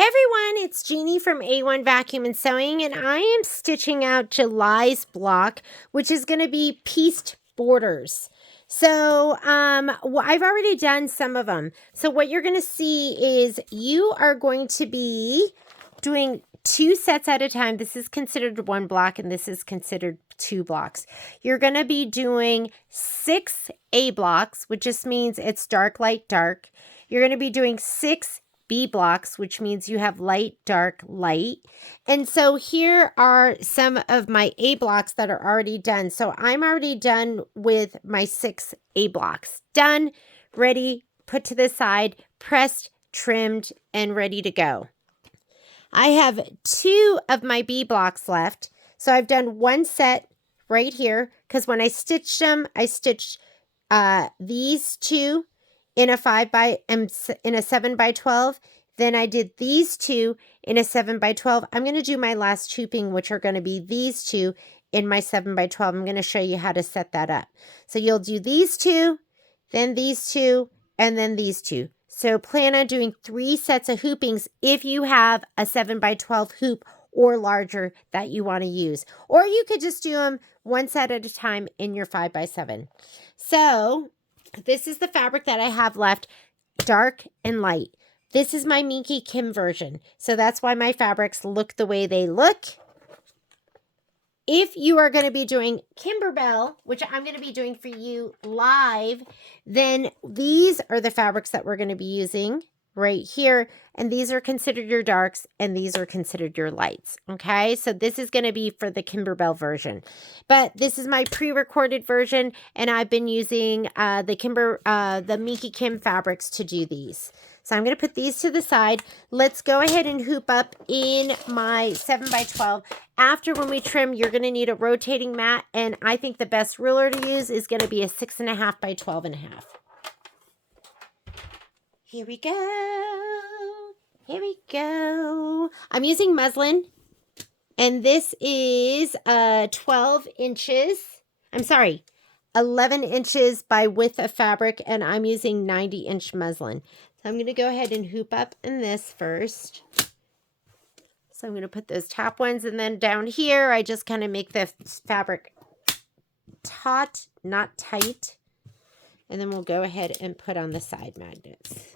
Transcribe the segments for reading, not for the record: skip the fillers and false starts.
Hey everyone, it's Jeannie from A1 Vacuum and Sewing, and I am stitching out July's block, which is going to be pieced borders. So I've already done some of them. So what you're going to see is you are going to be doing 2 sets at a time. This is considered 1 block and this is considered 2 blocks. You're going to be doing 6 A blocks, which just means it's dark, light, dark. You're going to be doing 6 B blocks, which means you have light, dark, light. And so here are some of my A blocks that are already done. So I'm already done with my 6 A blocks. Done, ready, put to the side, pressed, trimmed, and ready to go. I have 2 of my B blocks left. So I've done 1 set right here because when I stitched them, I stitched these 2 in a 7 by 12. Then I did these 2 in a 7 by 12. I'm going to do my last hooping, which are going to be these 2 in my 7 by 12. I'm going to show you how to set that up. So you'll do these 2, then these 2, and then these 2. So plan on doing 3 sets of hoopings if you have a 7 by 12 hoop or larger that you want to use. Or you could just do them 1 set at a time in your 5 by 7. So this is the fabric that I have left, dark and light. This is my Minky Kim version. So that's why my fabrics look the way they look. If you are going to be doing Kimberbell, which I'm going to be doing for you live, then these are the fabrics that we're going to be using right here. And these are considered your darks and these are considered your lights. Okay, so this is going to be for the Kimberbell version. But this is my pre-recorded version and I've been using the Minky Kim fabrics to do these. So I'm going to put these to the side. Let's go ahead and hoop up in my 7 by 12. After when we trim, you're going to need a rotating mat. And I think the best ruler to use is going to be a 6.5 by 12.5. Here we go. Here we go. I'm using muslin. And this is 12 inches. I'm sorry, 11 inches by width of fabric. And I'm using 90-inch muslin. So I'm going to go ahead and hoop up in this first. So I'm going to put those top ones. And then down here, I just kind of make the fabric taut, not tight. And then we'll go ahead and put on the side magnets.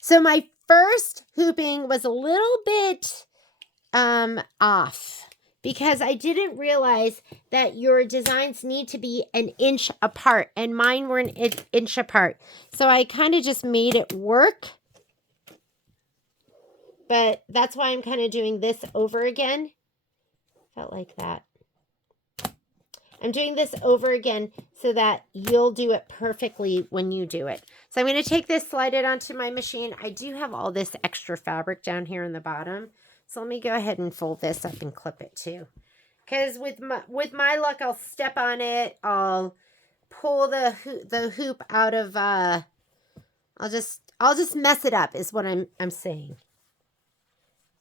So my first hooping was a little bit off because I didn't realize that your designs need to be 1 inch apart and mine were 1 inch apart. So I kind of just made it work. But that's why I'm kind of doing this over again. Felt like that. I'm doing this over again so that you'll do it perfectly when you do it. So I'm going to take this, slide it onto my machine. I do have all this extra fabric down here in the bottom. So let me go ahead and fold this up and clip it too. Because with my luck, I'll step on it. I'll pull the hoop out of, I'll just mess it up is what I'm saying.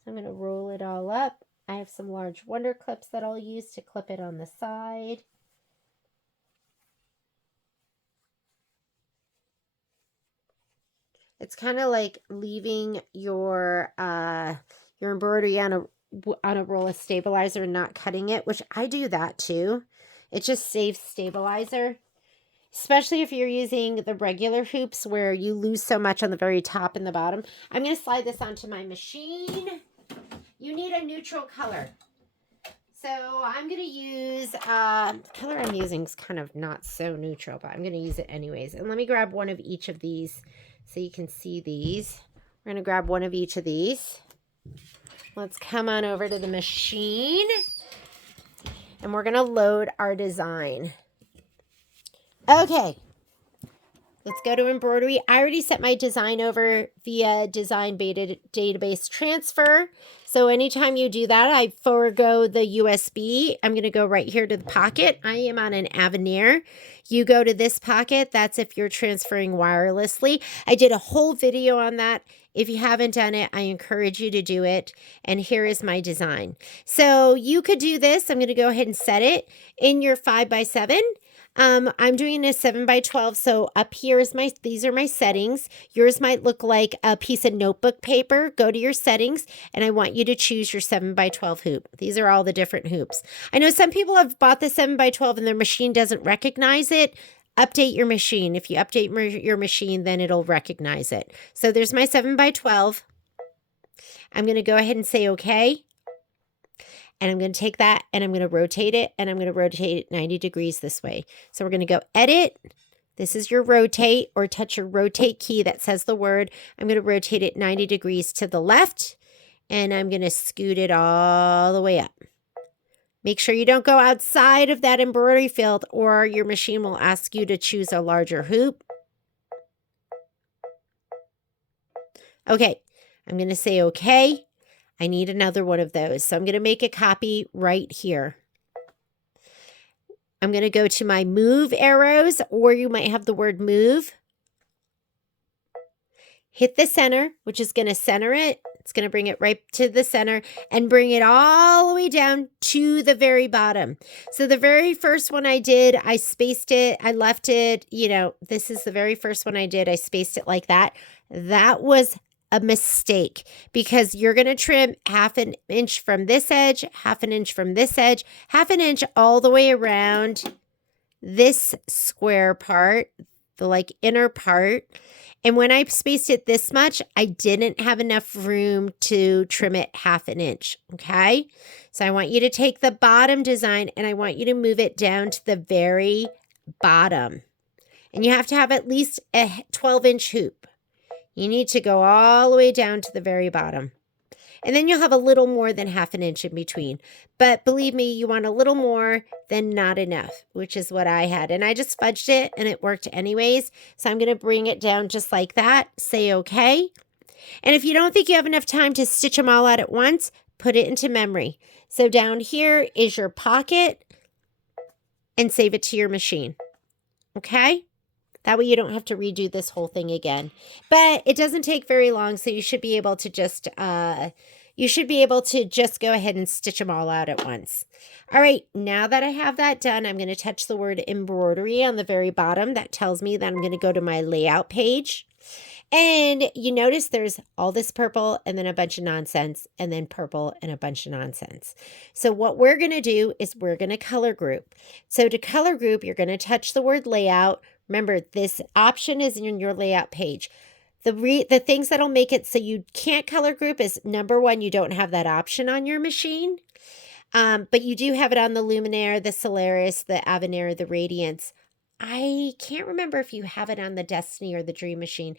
So I'm going to roll it all up. I have some large wonder clips that I'll use to clip it on the side. It's kind of like leaving your embroidery on a roll of stabilizer and not cutting it, which I do that too. It just saves stabilizer, especially if you're using the regular hoops where you lose so much on the very top and the bottom. I'm going to slide this onto my machine. You need a neutral color. So I'm going to use, the color I'm using is kind of not so neutral, but I'm going to use it anyways. And let me grab one of each of these so you can see these. We're going to grab one of each of these. Let's come on over to the machine. And we're going to load our design. Okay. Let's go to embroidery. I already set my design over via design beta database transfer. So anytime you do that, I forego the USB. I'm going to go right here to the pocket. I am on an Avenir. You go to this pocket. That's if you're transferring wirelessly. I did a whole video on that. If you haven't done it, I encourage you to do it. And here is my design. So you could do this. I'm going to go ahead and set it in your 5 by 7. I'm doing a 7x12. So up here is these are my settings. Yours might look like a piece of notebook paper. Go to your settings and I want you to choose your 7x12 hoop. These are all the different hoops. I know some people have bought the 7x12 and their machine doesn't recognize it. Update your machine. If you update your machine, then it'll recognize it. So there's my 7x12. I'm going to go ahead and say okay. And I'm going to take that and I'm going to rotate it, and I'm going to rotate it 90 degrees this way. So we're going to go edit. This is your rotate, or touch your rotate key that says the word. I'm going to rotate it 90 degrees to the left, and I'm going to scoot it all the way up. Make sure you don't go outside of that embroidery field or your machine will ask you to choose a larger hoop. Okay, I'm going to say okay. I need another one of those. So I'm going to make a copy right here. I'm going to go to my move arrows, or you might have the word move. Hit the center, which is going to center it. It's going to bring it right to the center and bring it all the way down to the very bottom. So the very first one I did, I spaced it. I left it, this is the very first one I did. I spaced it like that. That was a mistake, because you're going to trim 1/2 inch from this edge, 1/2 inch from this edge, 1/2 inch all the way around this square part, the inner part. And when I spaced it this much, I didn't have enough room to trim it 1/2 inch. Okay. So I want you to take the bottom design and I want you to move it down to the very bottom. And you have to have at least a 12-inch hoop. You need to go all the way down to the very bottom. And then you'll have a little more than 1/2 inch in between. But believe me, you want a little more than not enough, which is what I had. And I just fudged it and it worked anyways. So I'm going to bring it down just like that. Say okay. And if you don't think you have enough time to stitch them all out at once, put it into memory. So down here is your pocket, and save it to your machine. Okay? That way you don't have to redo this whole thing again. But it doesn't take very long, so you should be able to just go ahead and stitch them all out at once. All right, now that I have that done, I'm going to touch the word embroidery on the very bottom. That tells me that I'm going to go to my layout page. And you notice there's all this purple and then a bunch of nonsense, and then purple and a bunch of nonsense. So what we're going to do is we're going to color group. So to color group, you're going to touch the word layout. Remember, this option is in your layout page. The things that'll make it so you can't color group is, number one, you don't have that option on your machine. But you do have it on the Luminaire, the Solaris, the Avenir, the Radiance. I can't remember if you have it on the Destiny or the Dream Machine.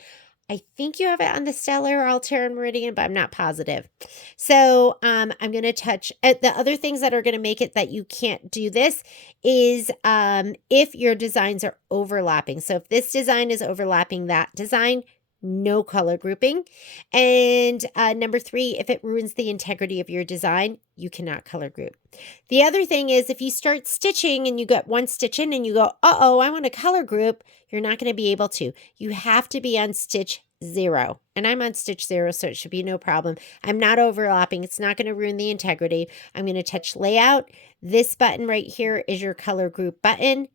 I think you have it on the Stellar, Altair, and Meridian, but I'm not positive. So I'm going to touch the other things that are going to make it that you can't do this is if your designs are overlapping. So if this design is overlapping that design, no color grouping. And number 3, if it ruins the integrity of your design, you cannot color group. The other thing is, if you start stitching and you got one stitch in and you go, uh-oh, I want to color group, you're not going to be able to. You have to be on stitch 0. And I'm on stitch 0, so it should be no problem. I'm not overlapping. It's not going to ruin the integrity. I'm going to touch layout. This button right here is your color group button.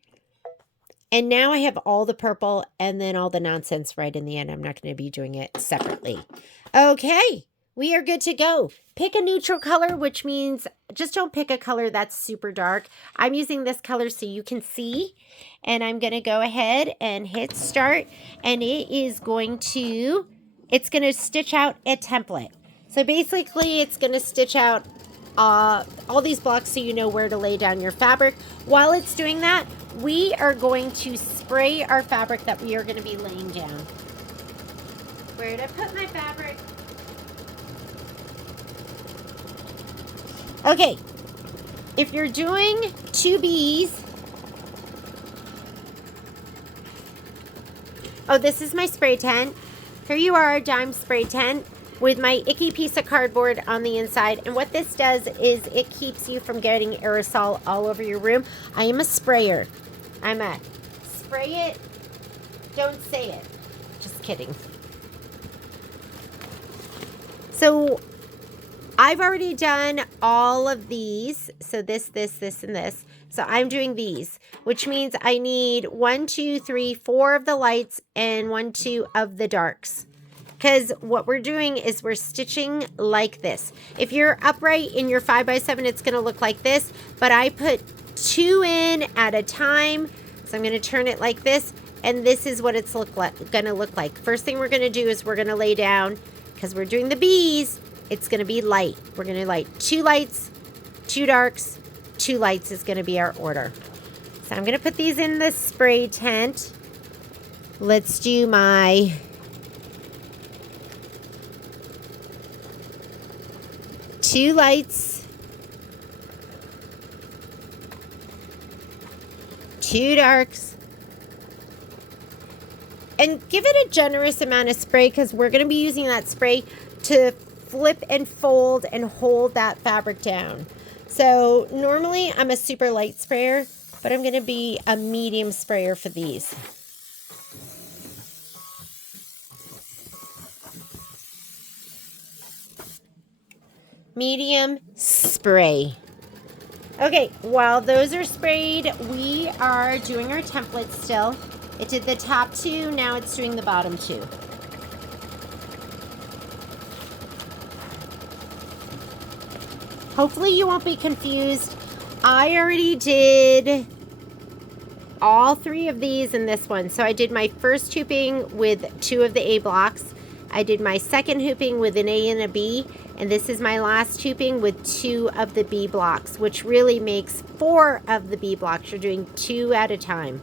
And now I have all the purple and then all the nonsense right in the end. I'm not going to be doing it separately. Okay, we are good to go. Pick a neutral color, which means just don't pick a color that's super dark. I'm using this color so you can see. And I'm going to go ahead and hit start. And it's going to stitch out a template. So basically, it's going to stitch out all these blocks so you know where to lay down your fabric. While it's doing that, we are going to spray our fabric that we are going to be laying down. Where to put my fabric? Okay, if you're doing 2Bs, this is my spray tent. Here you are, a dime spray tent with my icky piece of cardboard on the inside. And what this does is it keeps you from getting aerosol all over your room. I am a sprayer. I'm a spray it, don't say it. Just kidding. So I've already done all of these. So this, and this. So I'm doing these. which means I need 1, 2, 3, 4 of the lights and 1, 2 of the darks. Because what we're doing is we're stitching like this. If you're upright in your 5x7, it's going to look like this, but I put 2 in at a time. So I'm going to turn it like this, and this is what it's going to look like. First thing we're going to do is we're going to lay down, because we're doing the bees, it's going to be light. We're going to light 2 lights, 2 darks, 2 lights is going to be our order. So I'm going to put these in the spray tent. Let's do my 2 lights, 2 darks, and give it a generous amount of spray because we're going to be using that spray to flip and fold and hold that fabric down. So normally I'm a super light sprayer, but I'm going to be a medium sprayer for these. Medium spray. Okay, while those are sprayed, we are doing our template still. It did the top 2, now it's doing the bottom 2. Hopefully you won't be confused. I already did all 3 of these in this one. So I did my first hooping with 2 of the A blocks. I did my second hooping with an A and a B. And this is my last hooping with 2 of the B blocks, which really makes 4 of the B blocks. You're doing 2 at a time.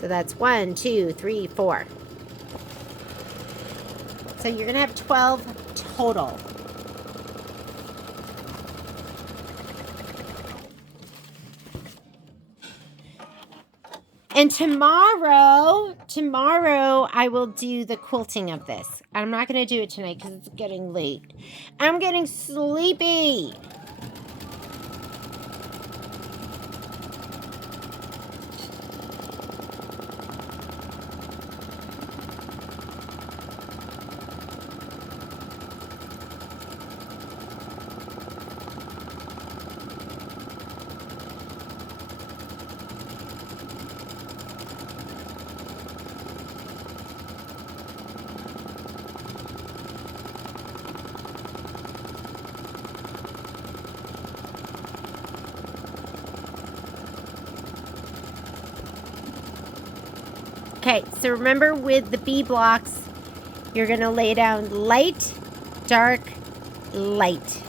So that's 1, 2, 3, 4. So you're going to have 12 total. And tomorrow I will do the quilting of this. I'm not going to do it tonight because it's getting late. I'm getting sleepy. Okay, so remember with the B blocks, you're going to lay down light, dark, light.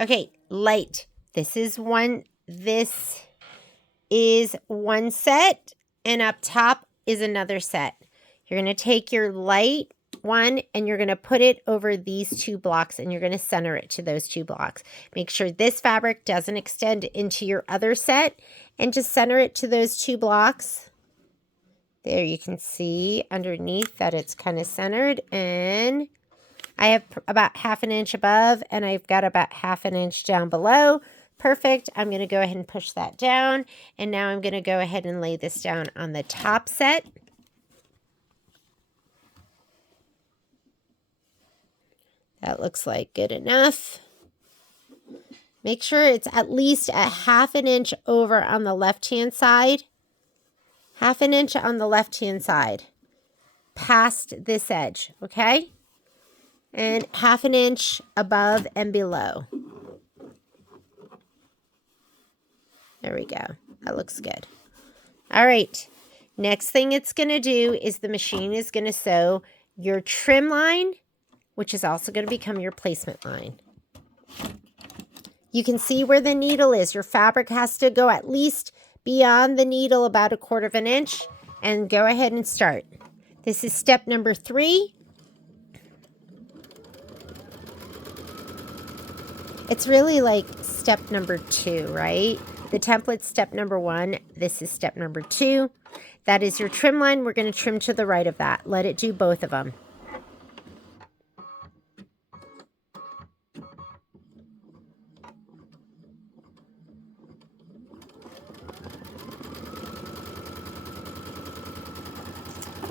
Okay, light. This is one set, and up top is another set. You're going to take your light one and you're going to put it over these 2 blocks and you're going to center it to those 2 blocks. Make sure this fabric doesn't extend into your other set and just center it to those 2 blocks. There you can see underneath that it's kind of centered, and I have about 1/2 inch above and I've got about 1/2 inch down below. Perfect. I'm going to go ahead and push that down, and now I'm going to go ahead and lay this down on the top set. That looks like good enough. Make sure it's at least a 1/2 inch over on the left-hand side. 1/2 inch on the left-hand side. Past this edge, okay? And 1/2 inch above and below. There we go. That looks good. All right. Next thing it's going to do is the machine is going to sew your trim line, which is also going to become your placement line. You can see where the needle is. Your fabric has to go at least beyond the needle about 1/4 inch, and go ahead and start. This is step number 3. It's really like step number 2, right? The template's step number 1. This is step number 2. That is your trim line. We're going to trim to the right of that. Let it do both of them.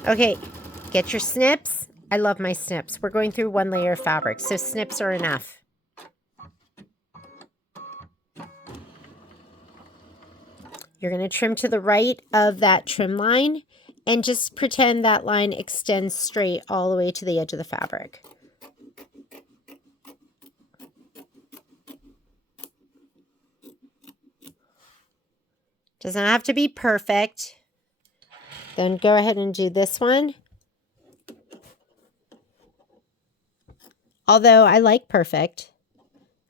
Okay, get your snips. I love my snips. We're going through 1 layer of fabric, so snips are enough. You're going to trim to the right of that trim line and just pretend that line extends straight all the way to the edge of the fabric. Does not have to be perfect. Then go ahead and do this one. Although I like perfect.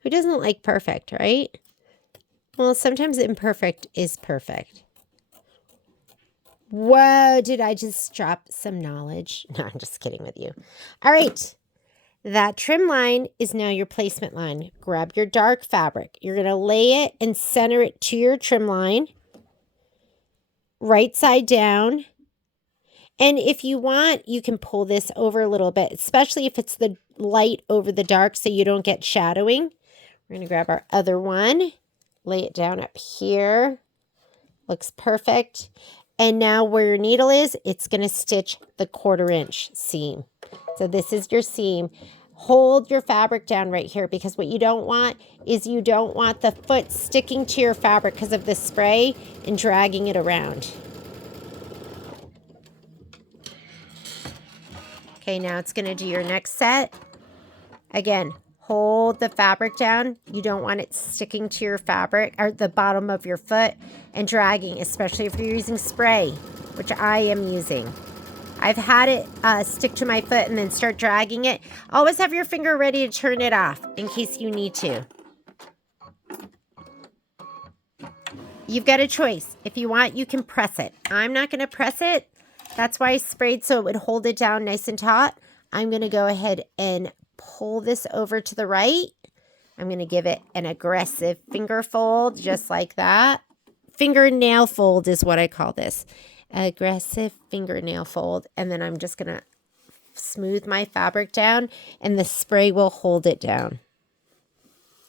Who doesn't like perfect, right? Well, sometimes imperfect is perfect. Whoa, did I just drop some knowledge? No, I'm just kidding with you. All right. That trim line is now your placement line. Grab your dark fabric. You're going to lay it and center it to your trim line. Right side down. And if you want, you can pull this over a little bit, especially if it's the light over the dark so you don't get shadowing. We're going to grab our other one, lay it down up here. Looks perfect. And now where your needle is, it's going to stitch the 1/4 inch seam. So this is your seam. Hold your fabric down right here, because what you don't want is you don't want the foot sticking to your fabric because of the spray and dragging it around. Okay, now it's going to do your next set. Again, hold the fabric down. You don't want it sticking to your fabric or the bottom of your foot and dragging, especially if you're using spray, which I am using. I've had it stick to my foot and then start dragging it. Always have your finger ready to turn it off in case you need to. You've got a choice. If you want, you can press it. I'm not going to press it. That's why I sprayed so it would hold it down nice and taut. I'm going to go ahead and pull this over to the right. I'm going to give it an aggressive finger fold, just like that. Fingernail fold is what I call this. Aggressive fingernail fold. And then I'm just going to smooth my fabric down, and the spray will hold it down.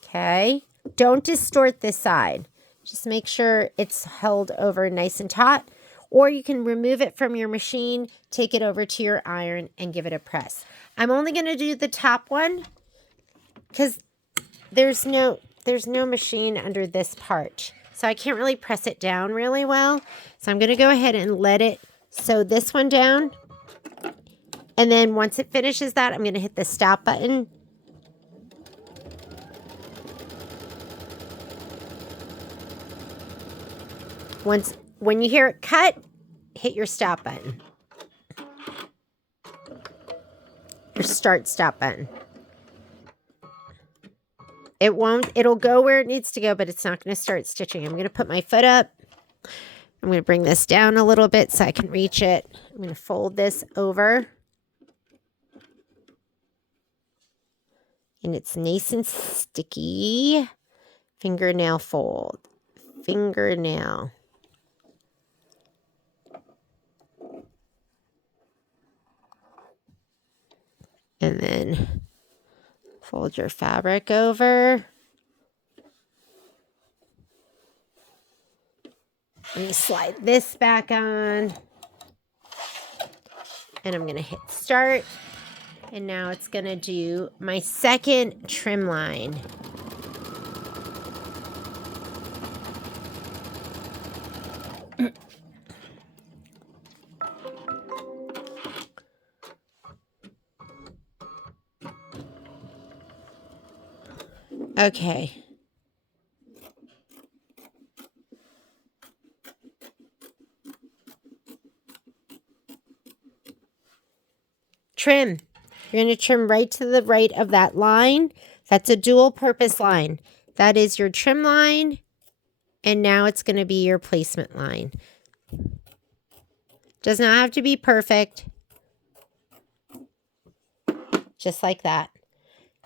Okay. Don't distort this side. Just make sure it's held over nice and taut. Or you can remove it from your machine, take it over to your iron, and give it a press. I'm only going to do the top one because there's no machine under this part. So I can't really press it down really well. So I'm going to go ahead and let it sew this one down. And then once it finishes that, I'm going to hit the stop button. When you hear it cut, hit your stop button. Your stop button. It'll go where it needs to go, but it's not going to start stitching. I'm going to put my foot up. I'm going to bring this down a little bit so I can reach it. I'm going to fold this over. And it's nice and sticky. Fingernail fold. Fingernail. And then fold your fabric over. Let me slide this back on. And I'm going to hit start. And now it's going to do my second trim line. Okay. Trim. You're going to trim right to the right of that line. That's a dual purpose line. That is your trim line. And now it's going to be your placement line. Does not have to be perfect. Just like that.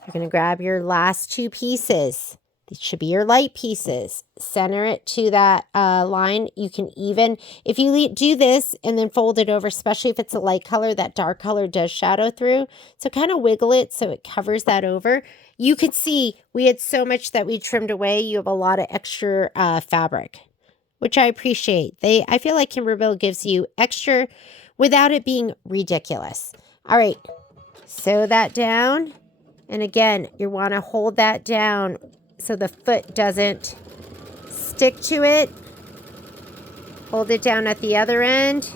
You're going to grab your last 2 pieces. These should be your light pieces. Center it to that line. You can even, if you do this and then fold it over, especially if it's a light color, that dark color does shadow through. So kind of wiggle it so it covers that over. You could see we had so much that we trimmed away. You have a lot of extra fabric, which I appreciate. I feel like Kimberbell gives you extra without it being ridiculous. All right, sew that down. And again, you want to hold that down so the foot doesn't stick to it. Hold it down at the other end.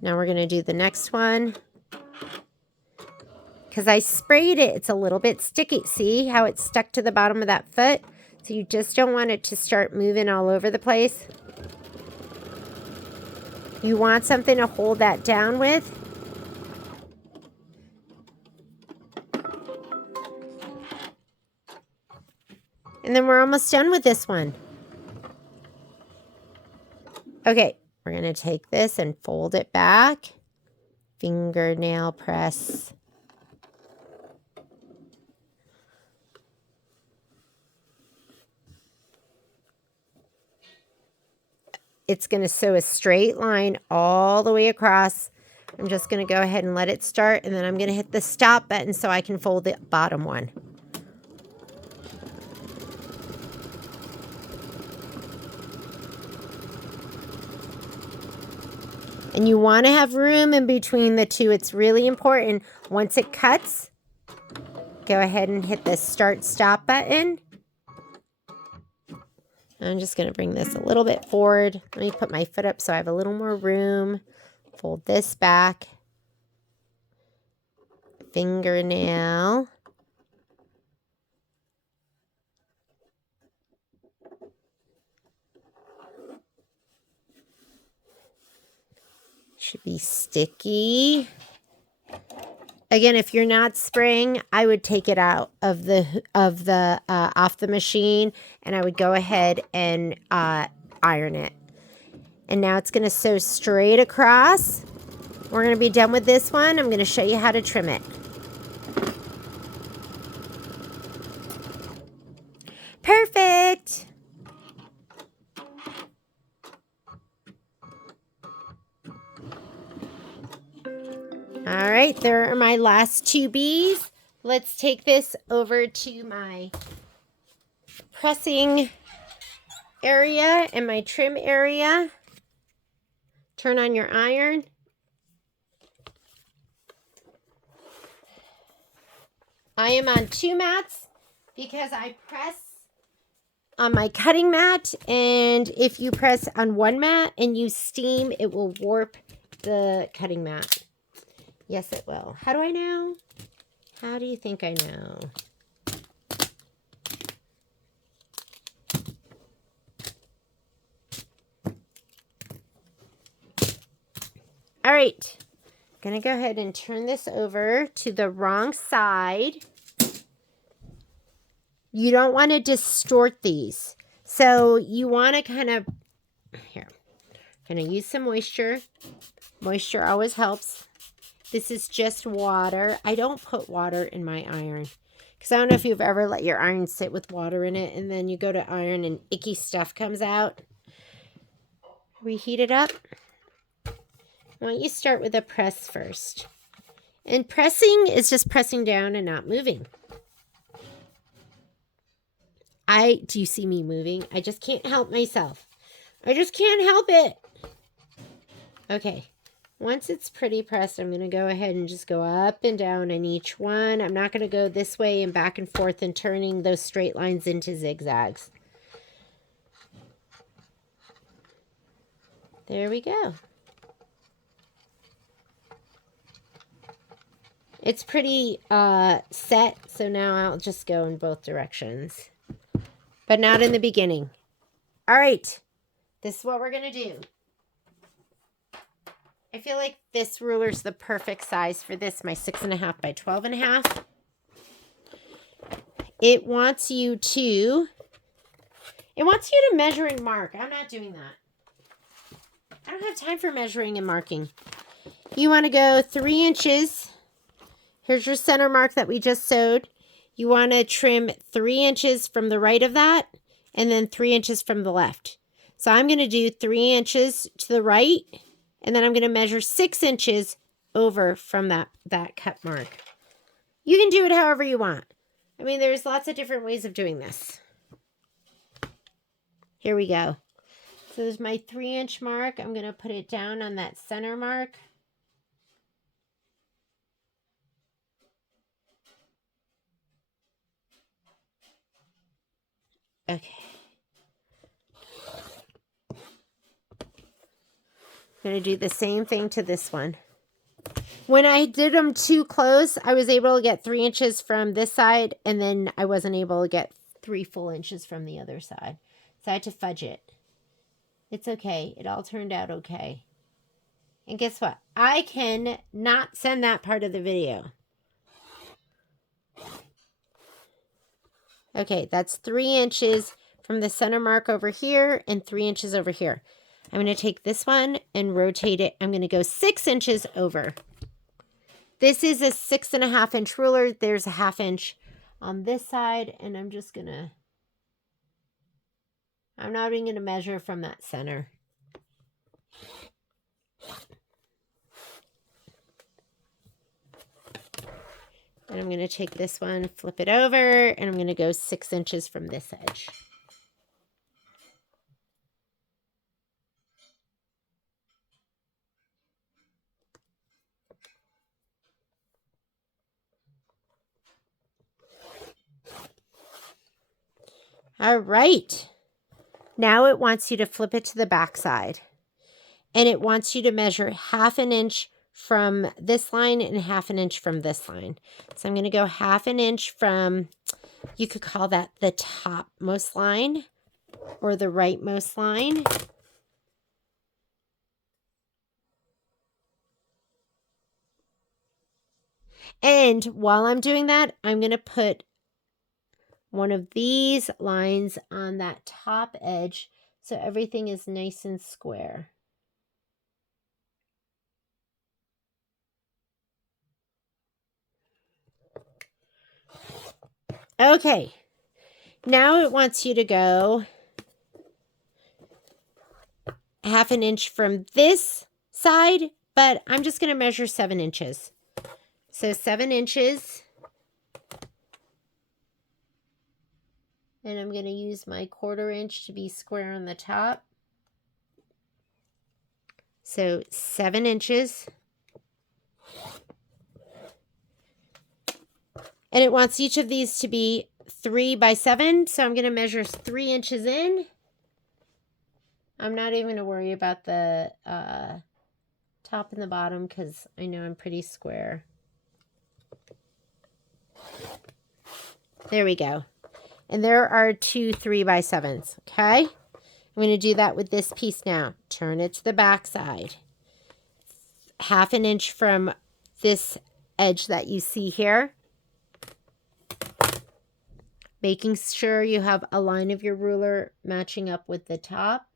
Now we're going to do the next one. Because I sprayed it, it's a little bit sticky. See how it's stuck to the bottom of that foot? So you just don't want it to start moving all over the place. You want something to hold that down with. And then we're almost done with this one. Okay, we're going to take this and fold it back. Fingernail press. It's going to sew a straight line all the way across. I'm just going to go ahead and let it start, and then I'm going to hit the stop button so I can fold the bottom one. And you want to have room in between the two. It's really important. Once it cuts, go ahead and hit the start stop button. I'm just going to bring this a little bit forward. Let me put my foot up so I have a little more room. Fold this back. Fingernail. Should be sticky. Again, if you're not spraying, I would take it out of the off the machine, and I would go ahead and iron it. And now it's going to sew straight across. We're going to be done with this one. I'm going to show you how to trim it. Perfect. All right, there are my last two bees. Let's take this over to my pressing area and my trim area. Turn on your iron. I am on 2 mats because I press on my cutting mat, and if you press on 1 mat and use steam, it will warp the cutting mat. Yes, it will. How do I know? How do you think I know? All right. I'm going to go ahead and turn this over to the wrong side. You don't want to distort these. So you want to kind of, here, I'm going to use some moisture. Moisture always helps. This is just water. I don't put water in my iron because I don't know if you've ever let your iron sit with water in it and then you go to iron and icky stuff comes out. Reheat it up. I want you to start with a press first. And pressing is just pressing down and not moving. Do you see me moving? I just can't help myself. I just can't help it. Okay. Once it's pretty pressed, I'm going to go ahead and just go up and down in each one. I'm not going to go this way and back and forth and turning those straight lines into zigzags. There we go. It's pretty set, so now I'll just go in both directions. But not in the beginning. All right, this is what we're going to do. I feel like this ruler's the perfect size for this, my 6.5 by 12.5. It wants you to measure and mark. I'm not doing that. I don't have time for measuring and marking. You want to go 3 inches. Here's your center mark that we just sewed. You want to trim 3 inches from the right of that and then 3 inches from the left. So I'm going to do 3 inches to the right, and then I'm going to measure 6 inches over from that cut mark. You can do it however you want. I mean, there's lots of different ways of doing this. Here we go. So there's my 3-inch mark. I'm going to put it down on that center mark. Okay. I'm going to do the same thing to this one. When I did them too close, I was able to get 3 inches from this side, and then I wasn't able to get 3 full inches from the other side. So I had to fudge it. It's okay. It all turned out okay. And guess what? I can not send that part of the video. Okay, that's 3 inches from the center mark over here and 3 inches over here. I'm going to take this one and rotate it. I'm going to go 6 inches over. This is a 6.5 inch ruler. There's a 1/2 inch on this side, and I'm just going to, I'm not even going to measure from that center. And I'm going to take this one, flip it over, and I'm going to go 6 inches from this edge. All right. Now it wants you to flip it to the back side. And it wants you to measure 1/2 inch from this line and 1/2 inch from this line. So I'm going to go 1/2 inch from, you could call that the topmost line or the rightmost line. And while I'm doing that, I'm going to put one of these lines on that top edge so everything is nice and square. Okay, now it wants you to go 1/2 inch from this side, but I'm just going to measure 7 inches. So 7 inches. And I'm going to use my 1/4 inch to be square on the top. So 7 inches. And it wants each of these to be 3 by 7. So I'm going to measure 3 inches in. I'm not even going to worry about the top and the bottom because I know I'm pretty square. There we go. And there are 2 3 by 7s, okay? I'm going to do that with this piece now. Turn it to the back side. 1/2 inch from this edge that you see here. Making sure you have a line of your ruler matching up with the top.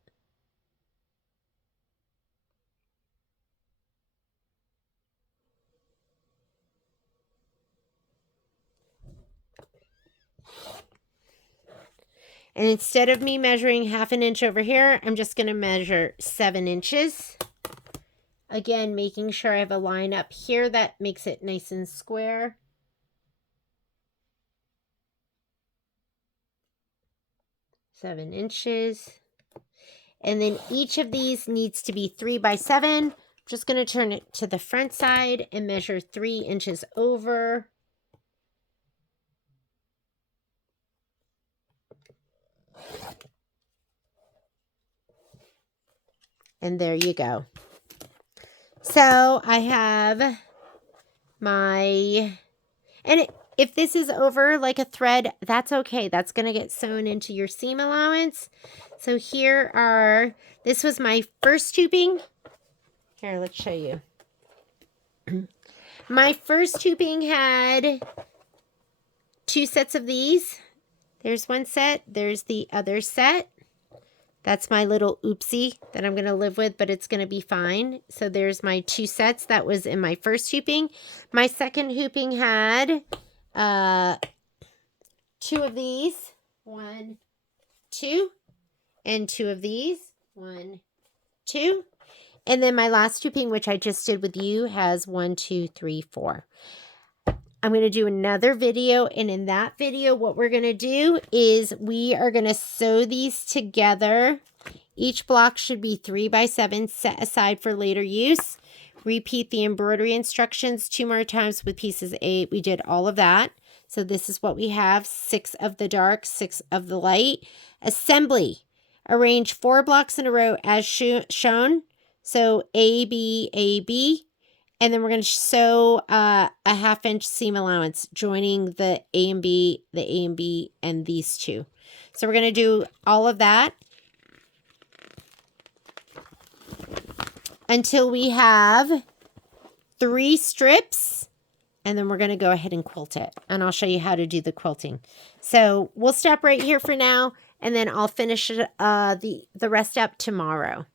And instead of me measuring 1/2 inch over here, I'm just going to measure 7 inches. Again, making sure I have a line up here that makes it nice and square. Seven inches. And then each of these needs to be 3 by 7. I'm just going to turn it to the front side and measure 3 inches over. And there you go. So I have my, and if this is over like a thread, that's okay. That's going to get sewn into your seam allowance. So here are, this was my first tubing. Here, let's show you. My first tubing had 2 sets of these. There's one set. There's the other set. That's my little oopsie that I'm going to live with, but it's going to be fine. So there's my 2 sets. That was in my first hooping. My second hooping had 2 of these. 1, 2. And 2 of these. 1, 2. And then my last hooping, which I just did with you, has 1, 2, 3, 4. I'm going to do another video, and in that video, what we're going to do is we are going to sew these together Each block should be 3 by 7 set aside for later use. Repeat the embroidery instructions 2 more times with pieces 8. We did all of that. So this is what we have, 6 of the dark, 6 of the light. Assembly. Arrange 4 blocks in a row as shown. So A, B, A, B. And then we're going to sew a 1/2 inch seam allowance, joining the A and B, and these two. So we're going to do all of that until we have 3 strips, and then we're going to go ahead and quilt it. And I'll show you how to do the quilting. So we'll stop right here for now, and then I'll finish the rest up tomorrow.